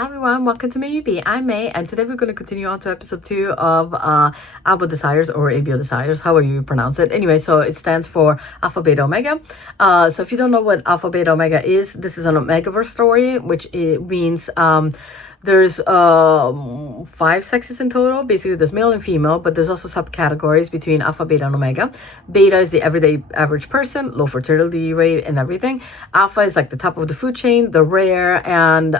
Hi everyone, welcome to Maybe. I'm May, and today we're going to continue on to episode 2 of ABO Desires, or ABO Desires, however you pronounce it. Anyway, so it stands for Alpha Beta Omega. So if you don't know what Alpha Beta Omega is, this is an Omegaverse story, which it means there's 5 sexes in total. Basically, there's male and female, but there's also subcategories between Alpha, Beta, and Omega. Beta is the everyday average person, low fertility rate and everything. Alpha is like the top of the food chain, the rare, and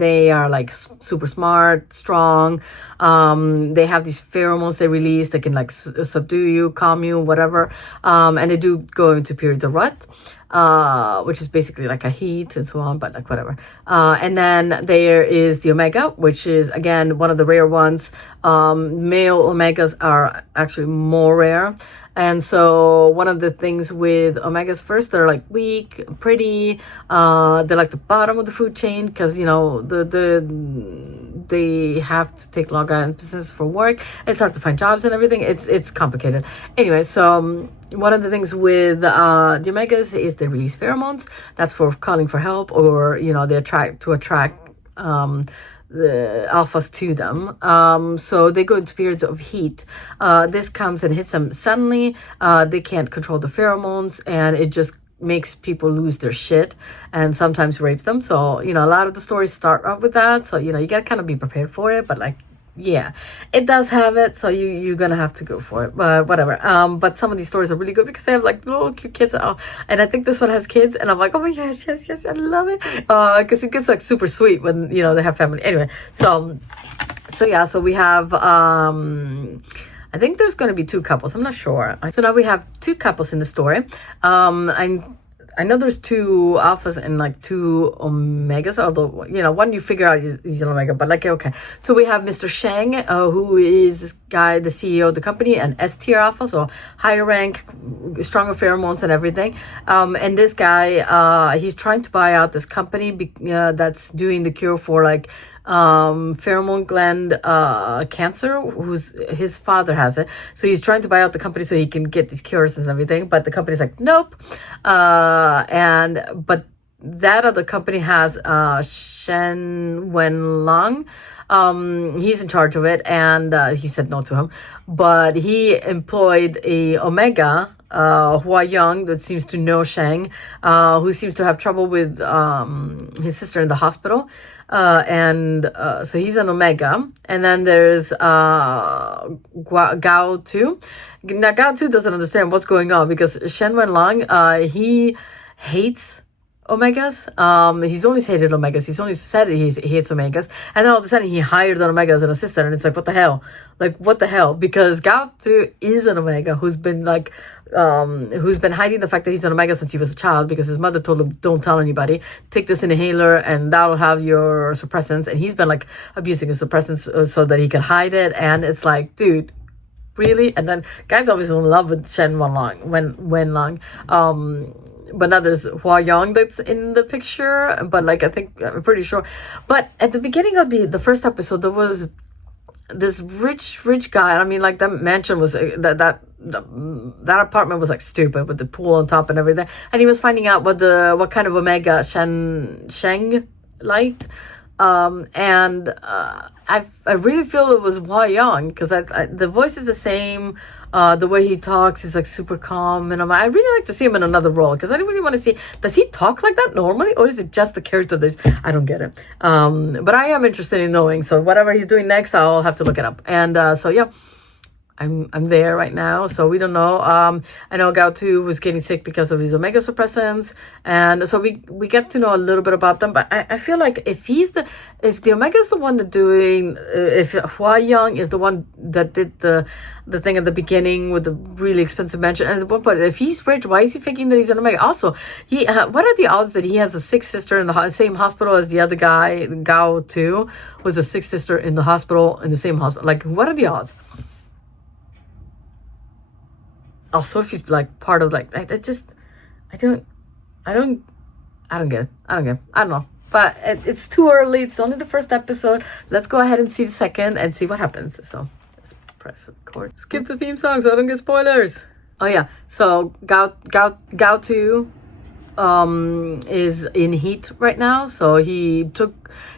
they are like super smart, strong. They have these pheromones they release that can like subdue you, calm you, whatever. And they do go into periods of rut. Which is basically like a heat and so on, but like whatever. And then there is the Omega, which is again one of the rare ones. Male Omegas are actually more rare. And so one of the things with Omegas, first, they're like weak, pretty, they're like the bottom of the food chain because, you know, they have to take long absences for work. It's hard to find jobs and everything. It's complicated. Anyway, so one of the things with the Omegas is they release pheromones. That's for calling for help, or, you know, they attract the alphas to them. So they go into periods of heat. This comes and hits them suddenly. They can't control the pheromones, and it just makes people lose their shit and sometimes rapes them. So, you know, a lot of the stories start off with that. So, you know, you gotta kind of be prepared for it, but like, yeah, it does have it, so you're gonna have to go for it, but whatever. But some of these stories are really good because they have like little cute kids. And I think this one has kids, and I'm like, oh my gosh, yes, I love it, because it gets like super sweet when, you know, they have family. Anyway, so yeah, so we have I think there's going to be 2 couples. I'm not sure. So now we have 2 couples in the story. I know there's 2 alphas and like 2 omegas, although, you know, one you figure out he's an omega, but like, okay. So we have Mr. Sheng, who is this guy, the CEO of the company, an S tier alpha, so higher rank, stronger pheromones and everything. And this guy, he's trying to buy out this company that's doing the cure for like pheromone gland cancer, his father has it, so he's trying to buy out the company so he can get these cures and everything, but the company's like, nope. But that other company has Shen Wenlang. He's in charge of it, and he said no to him, but he employed a Omega, Hua Yong, that seems to know Sheng, who seems to have trouble with his sister in the hospital. So he's an Omega. And then there's Gao Tu. Now, Gao Tu doesn't understand what's going on because Shen Wenlang, he hates Omegas. He's always hated Omegas. He's only said he hates Omegas. And then all of a sudden he hired an Omega as an assistant. And it's like, what the hell? Like, what the hell? Because Gao Tu is an Omega who's been hiding the fact that he's an Omega since he was a child, because his mother told him, don't tell anybody, take this inhaler and that'll have your suppressants. And he's been like abusing his suppressants so that he can hide it. And it's like, dude, really? And then guy's obviously in love with Shen Wenlang. But now there's Hua Yong that's in the picture. But like, I'm pretty sure. But at the beginning of the first episode, there was this rich guy. I mean, like, that mansion was that apartment was like stupid with the pool on top and everything. And he was finding out what kind of Omega Sheng liked. I really feel it was Hua Yong, because the voice is the same. The way he talks is like super calm, and I really like to see him in another role, because I really want to see, does he talk like that normally, or is it just the character I don't get it. But I am interested in knowing, so whatever he's doing next, I'll have to look it up. And so yeah, I'm there right now, so we don't know. I know Gao Tu was getting sick because of his Omega suppressants, and so we get to know a little bit about them. But I feel like if the Omega is the one that doing, if Hua Yong is the one that did the thing at the beginning with the really expensive mansion, and at one point, if he's rich, why is he thinking that he's an Omega? Also, what are the odds that he has a 6th sister in the same hospital as the other guy, Gao Tu, was a 6th sister in the hospital, in the same hospital? Like, what are the odds? Also, if he's like part of like, I don't get it. I don't know. But it's too early. It's only the first episode. Let's go ahead and see the second and see what happens. So let's press record. Skip the theme song so I don't get spoilers. Oh yeah. So Gao Tu is in heat right now, so he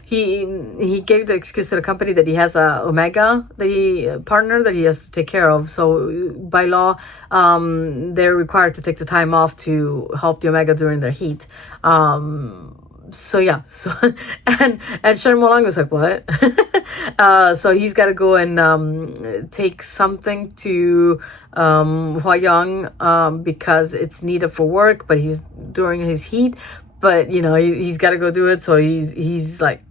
gave the excuse to the company that he has a Omega, the partner that he has to take care of. So by law, they're required to take the time off to help the Omega during their heat. So yeah, so and Shen Wenlang was like, what? So he's got to go and take something to Hua Yong because it's needed for work, but he's during his heat. But you know, he's got to go do it, so he's like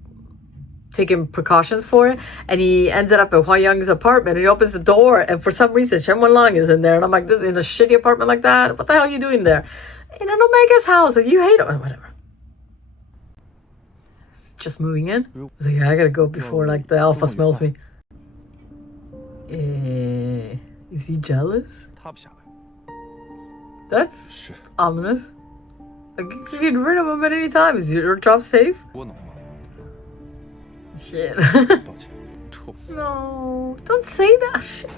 taking precautions for it, and he ended up at Hua Yong's apartment, and he opens the door, and for some reason Shen Wenlang is in there, and I'm like, this in a shitty apartment like that? What the hell are you doing there? In an Omega's house, like you hate him, whatever. Just moving in. I was like, yeah, I gotta go before like the alpha smells me. Is he jealous? That's ominous. Like you can get rid of him at any time. Is your job safe? Shit. No, don't say that shit.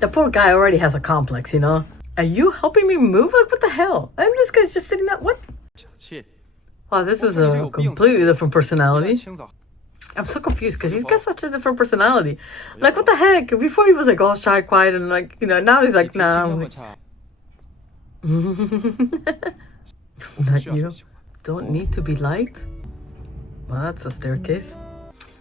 The poor guy already has a complex, you know? Are you helping me move? Like, what the hell? This guy's just sitting there. What? Wow, this is a completely different personality. I'm so confused because he's got such a different personality. Like, what the heck? Before he was like all shy, quiet, and like, you know, now he's like, nah. Not you. Don't need to be liked? Well, that's a staircase.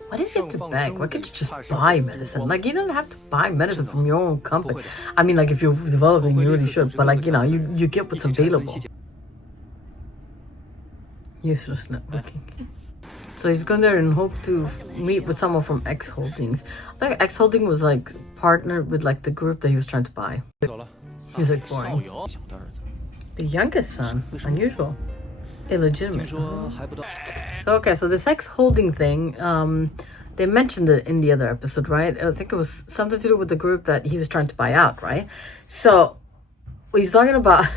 Why does he have to beg? Why can't you just buy medicine? Like, you don't have to buy medicine from your own company. I mean, like, if you're developing, you really should. But, like, you know, you get what's available. Useless networking. So he's going there and hope to meet with someone from X Holdings. I think X Holding was like partnered with like the group that he was trying to buy. He's like boring. The youngest son, unusual, illegitimate. So okay, so this X Holding thing, they mentioned it in the other episode, right? I think it was something to do with the group that he was trying to buy out, right? So he's talking about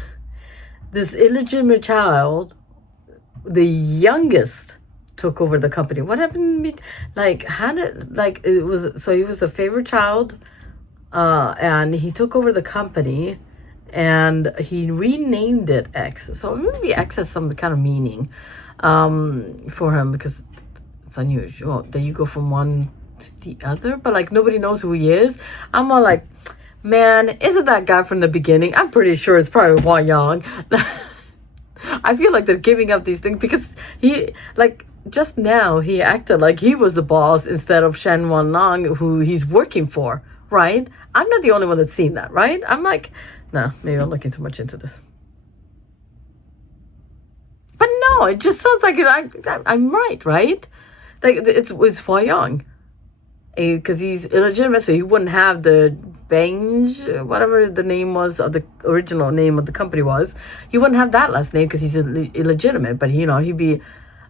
this illegitimate child. The youngest took over the company. What happened? Like, how did, like, it was, so he was a favorite child, and he took over the company, and he renamed it X. So maybe X has some kind of meaning, for him, because it's unusual that you go from one to the other, but like, nobody knows who he is. I'm all like, man, isn't that guy from the beginning? I'm pretty sure it's probably Hua Yong. I feel like they're giving up these things because he, like, just now he acted like he was the boss instead of Shen Wenlang, who he's working for, right? I'm not the only one that's seen that, right? I'm like, no, maybe I'm looking too much into this. But no, it just sounds like I'm right, right? Like, it's Hua Yong. Because he's illegitimate, so he wouldn't have the Benge, whatever the name was, or the original name of the company was. He wouldn't have that last name because he's illegitimate, but, you know, he'd be,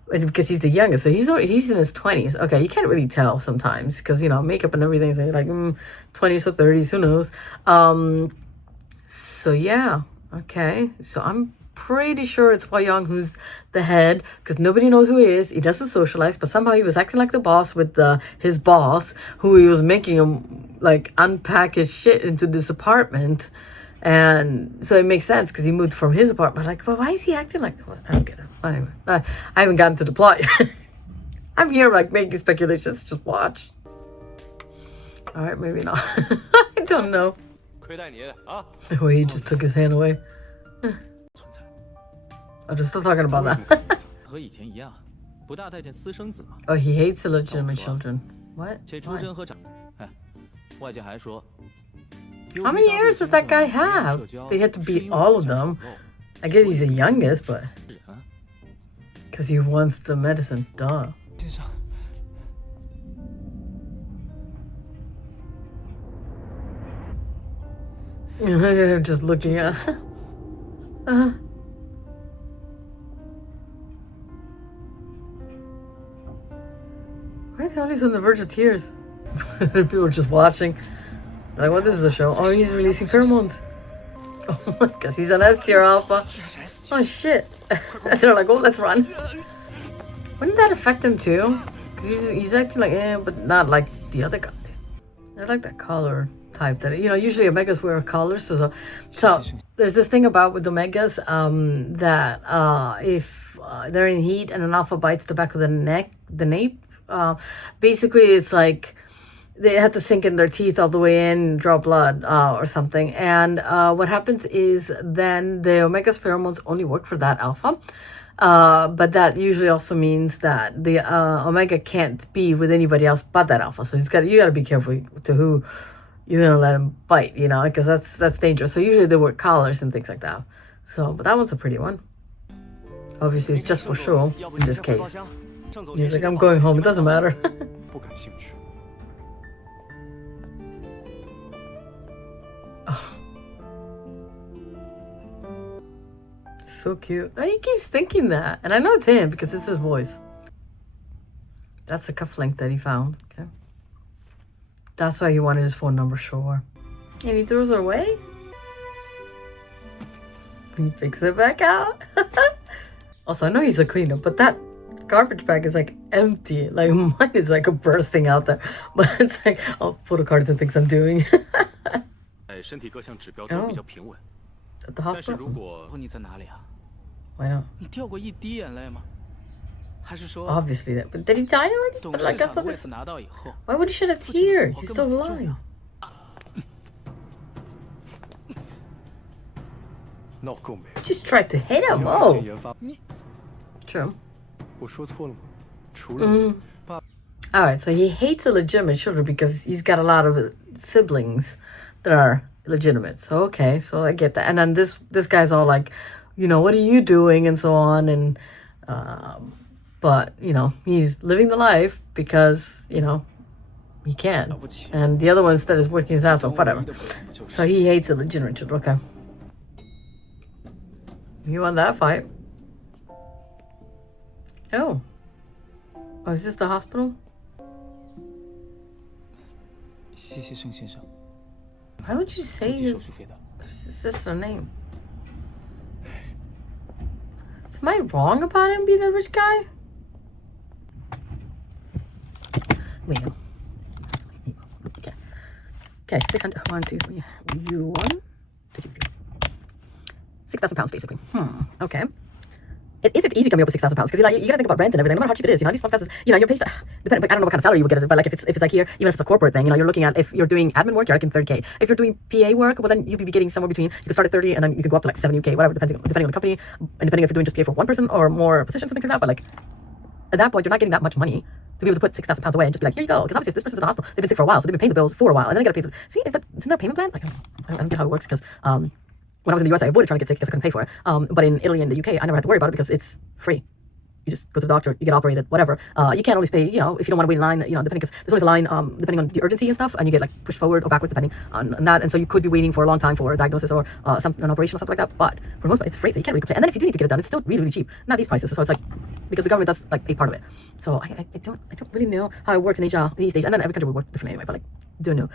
because he's the youngest, so he's in his 20s. Okay, you can't really tell sometimes because, you know, makeup and everything, so you're like, 20s or 30s, who knows? So yeah, okay, so I'm pretty sure it's Hua Yong who's the head, because nobody knows who he is. He doesn't socialize, but somehow he was acting like the boss with his boss, who he was making him like unpack his shit into this apartment. And so it makes sense because he moved from his apartment. Like, well, why is he acting like that? I don't get it. Anyway, I haven't gotten to the plot yet. I'm here like making speculations. Just watch. All right, maybe not. I don't know. The way he just took his hand away. I'm just still talking about that. Oh, he hates illegitimate children. What? Why? How many years does that guy have? They had to beat all of them. I get he's the youngest, but... Because he wants the medicine. Duh. I'm just looking at... Why are they always on the verge of tears? People are just watching. Like, what, this is a show? Oh, he's releasing pheromones. Oh my god, he's an S tier alpha. Oh shit. They're like, oh, let's run. Wouldn't that affect him too? Because he's acting like, but not like the other guy. I like that collar type that, you know, usually Omegas wear collars, so there's this thing about with omegas that if they're in heat and an alpha bites the back of the nape, basically it's like they have to sink in their teeth all the way in and draw blood or something. And what happens is then the omega's pheromones only work for that alpha. But that usually also means that the omega can't be with anybody else but that alpha. So you gotta be careful to who you're gonna let him bite, because that's dangerous. So usually they work collars and things like that. So, but that one's a pretty one. Obviously, it's just for show in this case. He's like, I'm going home. It doesn't matter. Oh. So cute. And he keeps thinking that. And I know it's him because it's his voice. That's the cufflink that he found. Okay. That's why he wanted his phone number, sure. And he throws it away? He picks it back out. Also, I know he's a cleaner, but that garbage bag is like empty. Like mine is like bursting out there. But it's like, photo cards and things I'm doing. Oh. At the hospital? Why not? Obviously that. But did he die already? But like, that's why would he shed a tear? He's still alive. Just tried to hit him. Oh. True. Alright, so he hates illegitimate children because he's got a lot of siblings that are illegitimate. So okay, so I get that. And then this guy's all like, what are you doing and so on, and but he's living the life because he can, and the other one instead is working his ass off, whatever. So he hates illegitimate children. Okay, you won that fight. Oh, is this the hospital? Why would you say his sister's name? Am I wrong about him being the rich guy? Wait, no. Okay, 600. 1, 2, 3. You won? 6,000 pounds, basically. Okay. It isn't easy coming up with 6,000 pounds because you gotta think about rent and everything. No matter how cheap it is, these podcasts, your pay. Depending, I don't know what kind of salary you would get, but like if it's like here, even if it's a corporate thing, you're looking at, if you're doing admin work, you're like in 30K. If you're doing PA work, well then you'd be getting somewhere between, you can start at 30 and then you can go up to like 70K, whatever, depending on the company, and depending if you're doing just PA for one person or more positions and things like that. But like at that point, you're not getting that much money to be able to put 6,000 pounds away and just be like, here you go. Because obviously, if this person's in the hospital, they've been sick for a while, so they've been paying the bills for a while, and then they gotta pay. See, but isn't there a payment plan? Like, I don't get how it works because when I was in the US, I avoided trying to get sick because I couldn't pay for it. But in Italy and the UK, I never had to worry about it because it's free. You just go to the doctor, you get operated, whatever. You can't always pay, if you don't want to wait in line, depending, because there's always a line, depending on the urgency and stuff, and you get like pushed forward or backwards depending on that. And so you could be waiting for a long time for a diagnosis or an operation or something like that. But for the most part, it's free, so you can't really complain. And then if you do need to get it done, it's still really, really cheap. Not these prices. So it's like, because the government does like pay part of it. So I don't really know how it works in Asia, in East Asia, and then every country would work differently anyway. But like, don't know.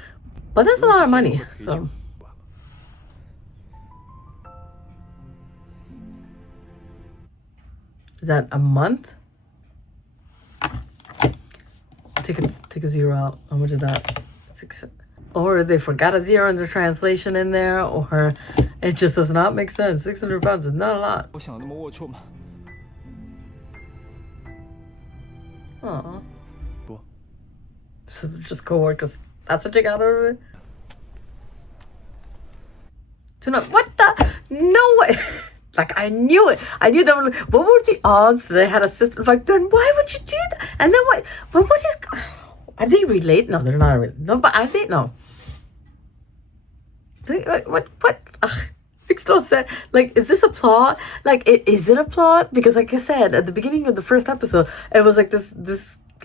But that's a lot of money. So. Is that a month? Take a zero out. How much is that? 6. Or they forgot a zero in the translation in there, or it just does not make sense. 600 pounds is not a lot. Aw. So just co-workers. That's what you got out of it? What the? No way! Like, I knew it. I knew that. What were the odds that they had a sister? Like, then why would you do that? And then what? But what is? Are they related? No, they're not related. No, but are they? No. What? Makes no sense. Like, is this a plot? Like, is it a plot? Because, like I said, at the beginning of the first episode, it was like this.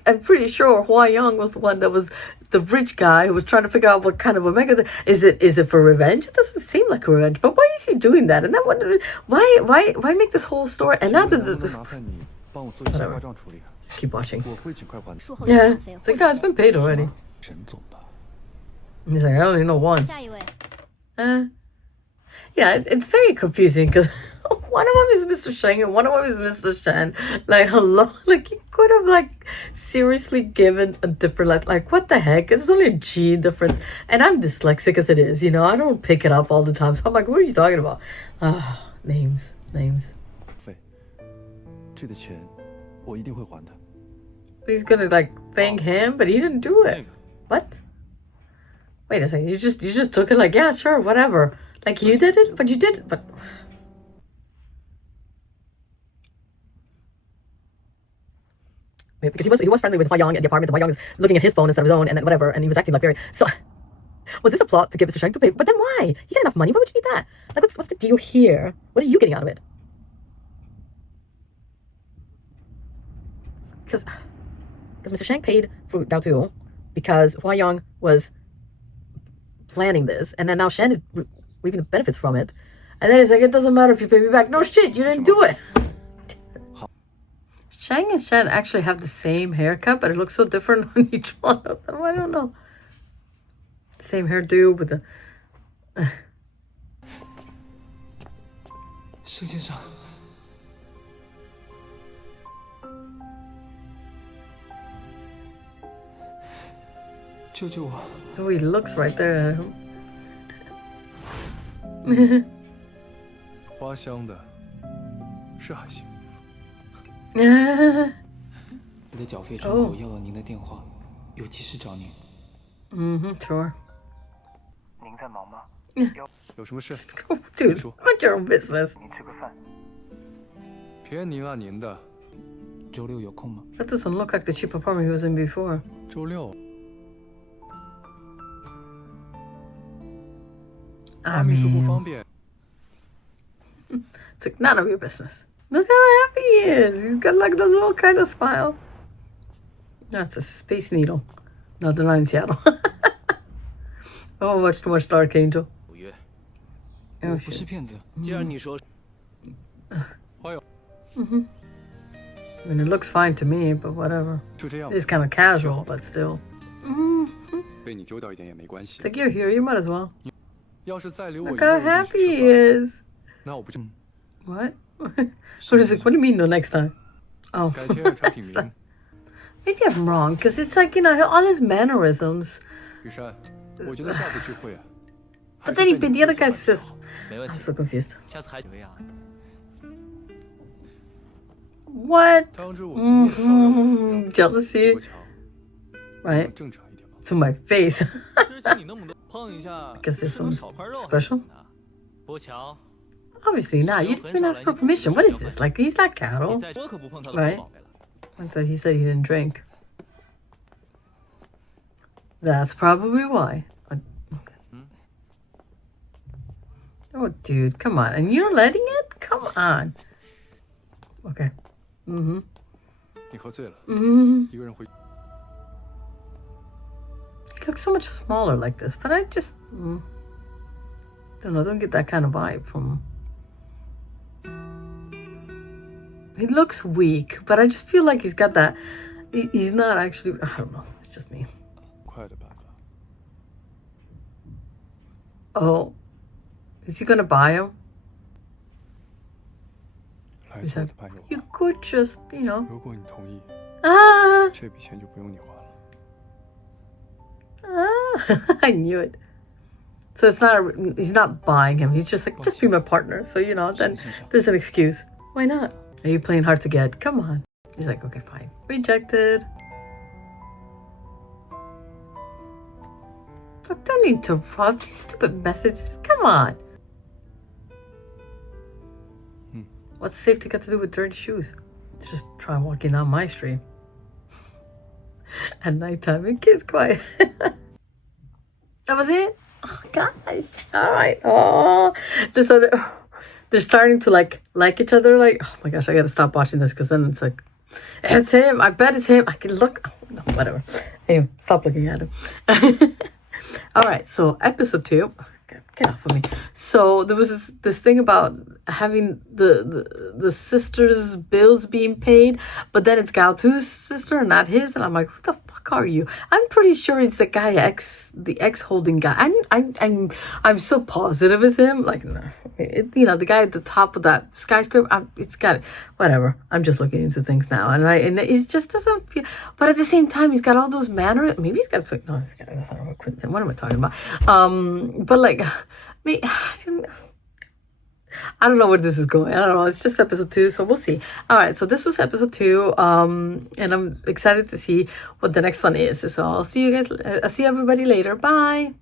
I'm pretty sure Hua Yong was the one that was the rich guy who was trying to figure out what kind of omega. Is it for revenge? It doesn't seem like a revenge. But why is he doing that? And then why make this whole story? And now whatever. Just keep watching. Yeah, it's like, no, it's been paid already. He's like, I only know one. Yeah, it's very confusing because One of them is Mr. Sheng and one of them is Mr. Shen. Like, hello? Like, you could have, like, seriously given a different, like, what the heck? It's only a G difference. And I'm dyslexic as it is, you know? I don't pick it up all the time. So I'm like, what are you talking about? Names. 费，这个钱我一定会还的。 He's gonna, like, thank him, but he didn't do it. What? Wait a second. You just took it like, yeah, sure, whatever. Like, you did it, but you did it, but... Wait, because he was friendly with Hua Yong at the apartment. Hua Yong was looking at his phone instead of his own, and then whatever, and he was acting like very... So, was this a plot to give Mr. Sheng to pay? But then why? You got enough money. Why would you need that? Like, what's the deal here? What are you getting out of it? Because Mr. Sheng paid for Gao Tu because Hua Yong was planning this, and then now Shen is reaping the benefits from it. And then he's like, it doesn't matter if you pay me back. No shit, you didn't do it. Sheng and Shen actually have the same haircut, but it looks so different on each one of them. I don't know. Same hairdo with the... 盛先生，救救我！ Oh, he looks right there. 花香的，是还行。我在缴费窗口要了您的电话，有急事找您。Sure. 您在忙吗？有什么事？ Dude, mind your own business. 您吃个饭。偏您啊，您的。周六有空吗？ That doesn't look like the cheap apartment he was in before. 周六。 I 秘书不 mean, 方便。 it's like none of your business. Look how happy he is. He's got like the little kind of smile. That's a Space Needle. No, they're not in Seattle. Oh, watch too much Dark Angel. 五月， Oh, 我不 shit. 是骗子。既然你说， 花友， I mean, it looks fine to me, but whatever. 就这样。 It's kind of casual, but still. 被你丢掉一点也没关系 It's。like you're here, you might as well. 要是再留我一 Look 个 how 人进 happy 去 he 吃饭， is. 那我不就 What? So he's like, what do you mean no next time? Oh. 改天产品名。 Maybe I'm wrong, because it's like, you know, all his mannerisms. 雨山，我觉得下次聚会啊。 But then the other guy says, 没问 I'm 题， so confused. 下次还怎么样？ What? 当着我的面骚扰我， Jealousy, 不巧， right? 正常一点吧。 To my face. 之前你那么多碰一下， Guess this 吃个 one's 炒块肉 special? 不巧， Obviously not. You didn't even ask for permission. What is this? Like, he's not cattle. 你再说可不碰他的 Right. 活宝贝了。 And so he said he didn't drink. That's probably why. Okay. Oh, dude, come on. And you're letting it? Come on. Okay. 你喝醉了， Mm-hmm. 一个人回。 He looks so much smaller like this, but I just don't know. Don't get that kind of vibe from him. He looks weak, but I just feel like he's got that. He's not actually. I don't know. It's just me. 快的办法。 Oh, is he gonna buy him? 来 He 做我 said, 的伴友吧。 you could just, you know. 如果你同意， Ah, 这笔钱就不用你花了。 I knew it. So it's not. He's not buying him. He's just like, just be my partner. So you know, then there's an excuse. Why not? Are you playing hard to get? Come on. He's like, okay, fine. Rejected. I don't need to rob these stupid messages. Come on. What's safety got to do with dirty shoes? Just try walking down my street. At nighttime, and kids quiet. That was it? Oh, guys. All right. Oh, this other... They're starting to like each other. Like, oh my gosh, I gotta stop watching this because then it's like, it's him. I bet it's him. I can look. Oh, no, whatever. Anyway, stop looking at him. All right, so episode 2. Get off of me. So there was this thing about having the sister's bills being paid, but then it's Gao Tu's sister and not his, and I'm like, who the fuck are you? I'm pretty sure it's the guy the ex holding guy. I'm so positive it's him. Like, no, the guy at the top of that skyscraper. It's got it. Whatever. I'm just looking into things now, and it just doesn't feel. But at the same time, he's got all those manners. Maybe he's got no. That's not what Quentin. What am I talking about? But like, me. I don't know where this is going. I don't know. It's just episode 2, so we'll see. All right, so this was episode 2, and I'm excited to see what the next one is. So I'll see you guys. I'll see everybody later. Bye.